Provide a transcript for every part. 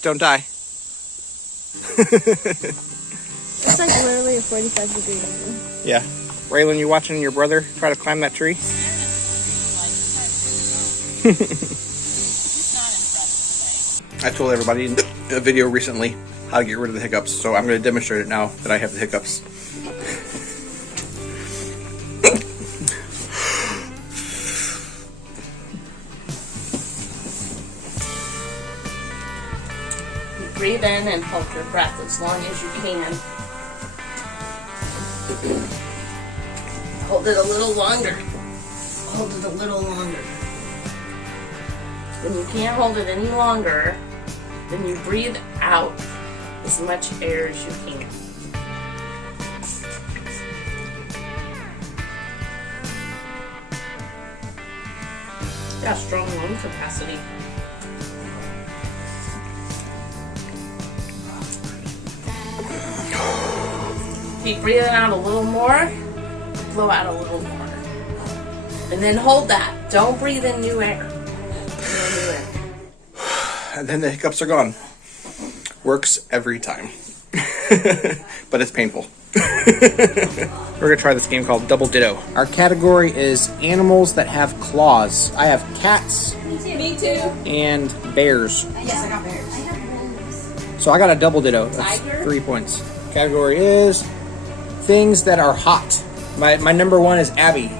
Just don't die. It's like literally a 45-degree angle. Yeah. Raylan, you watching your brother try to climb that tree? I told everybody in a video recently how to get rid of the hiccups, so I'm going to demonstrate it now that I have the hiccups. Breathe in and hold your breath as long as you can. Hold it a little longer. Hold it a little longer. When you can't hold it any longer, then you breathe out as much air as you can. Got strong lung capacity. Keep breathing out a little more, blow out a little more. And then hold that. Don't breathe in new air. And then the hiccups are gone. Works every time. But it's painful. We're going to try this game called Double Ditto. Our category is animals that have claws. I have cats. Me too. And bears. Yes, I got bears. I have wolves. So I got a double ditto. That's Tiger? 3 points. Category is things that are hot. My number one is Abby.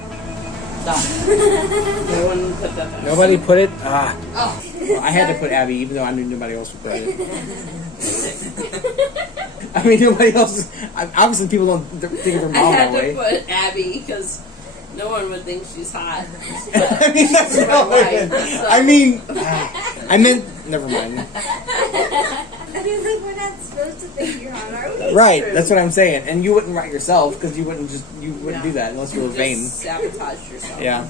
Stop. No one put that. Nobody put it? Oh. Well, I had to put Abby, even though I knew nobody else would put it. I mean, nobody else. Obviously, people don't think of her mom that way. I had to put Abby because no one would think she's hot. I mean, that's not right. so. I meant. Never mind. I mean, like, we're not supposed to think you're hot, are we? Right, that's what I'm saying. And you wouldn't write yourself because you wouldn't do that unless you were vain. Sabotage yourself. Yeah,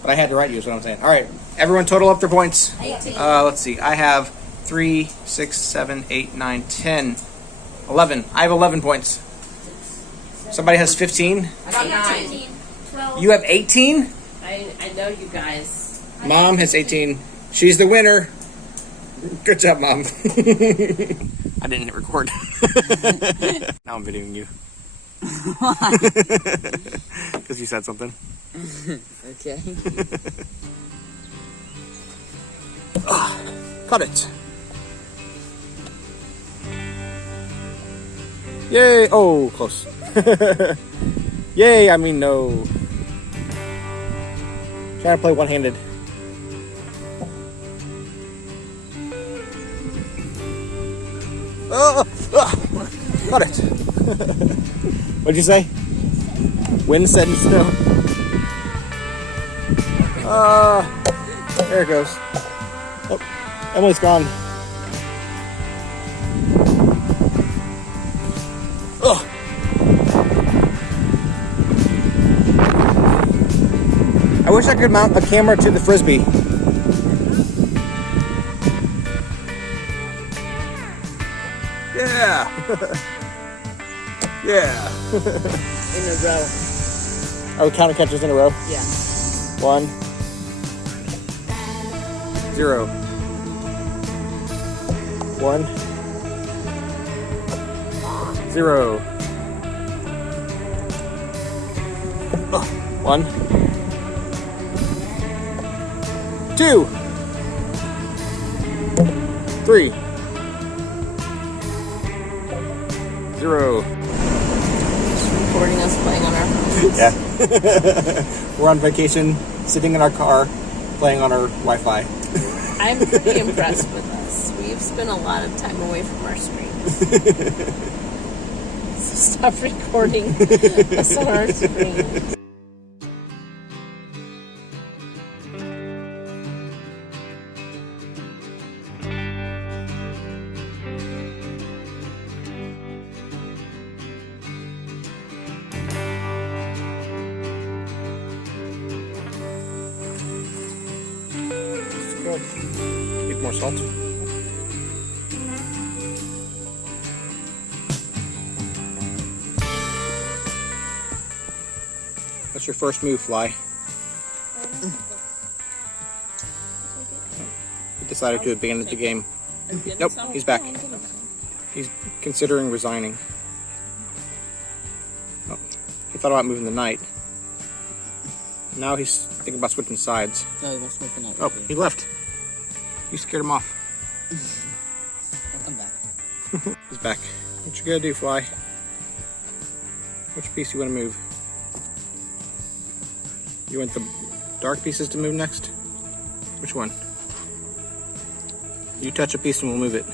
but I had to write you. Is what I'm saying. All right, everyone, total up their points. 18. Let's see. I have 3, 6, 7, 8, 9, 10, 11. I have 11 points. Somebody has 15. I got 9. 18, 12. You have 18. I know you guys. Mom has 18. She's the winner. Good job, Mom. I didn't hit record. Now I'm videoing you. Why? Because you said something. Okay. Cut it. Yay. Oh, close. Yay, I mean no. Trying to play one-handed. Got it. What'd you say? Wind, set, and snow. There it goes. Oh, Emily's gone. Ugh. I wish I could mount a camera to the frisbee. Yeah. Yeah. In a row. Oh, counting catches in a row. Yeah. 1, 0. 1, 0. 1, 2, 3, 0. Recording us playing on our phones. Yeah. We're on vacation, sitting in our car, playing on our Wi-Fi. I'm pretty impressed with us. We've spent a lot of time away from our screens. So stop recording us on our screen. Good. Need more salt. What's your first move, Fly? You decided to abandon the game. Nope, he's back. He's considering resigning. Oh, he thought about moving the knight. Now he's thinking about switching sides. No, he wants to move the knight. Oh, he left. You scared him off. I'll come back. He's back. What you gotta do, Fly? Which piece you want to move? You want the dark pieces to move next? Which one? You touch a piece and we'll move it.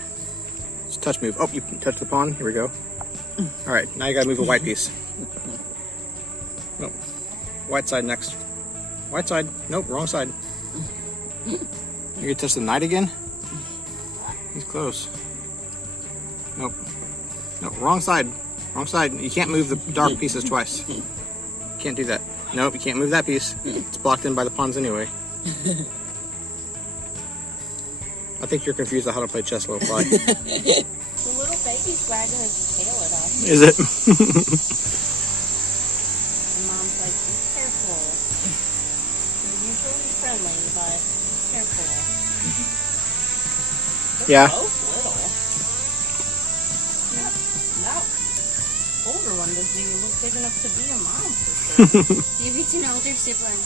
It's a touch move. Oh, you touch the pawn. Here we go. All right, now you gotta move a white piece. Nope. White side next. White side. Nope, wrong side. You gonna touch the knight again? He's close. Nope. No, wrong side. Wrong side. You can't move the dark pieces twice. Can't do that. Nope, you can't move that piece. It's blocked in by the pawns anyway. I think you're confused on how to play chess, Little Fly. The little baby's wagging his tail at us. Is it? And Mom's like, be careful. They're usually friendly, but be careful. They're Yeah. both little. That older one doesn't even look big enough to be a mom for sure. Maybe it's an older sibling.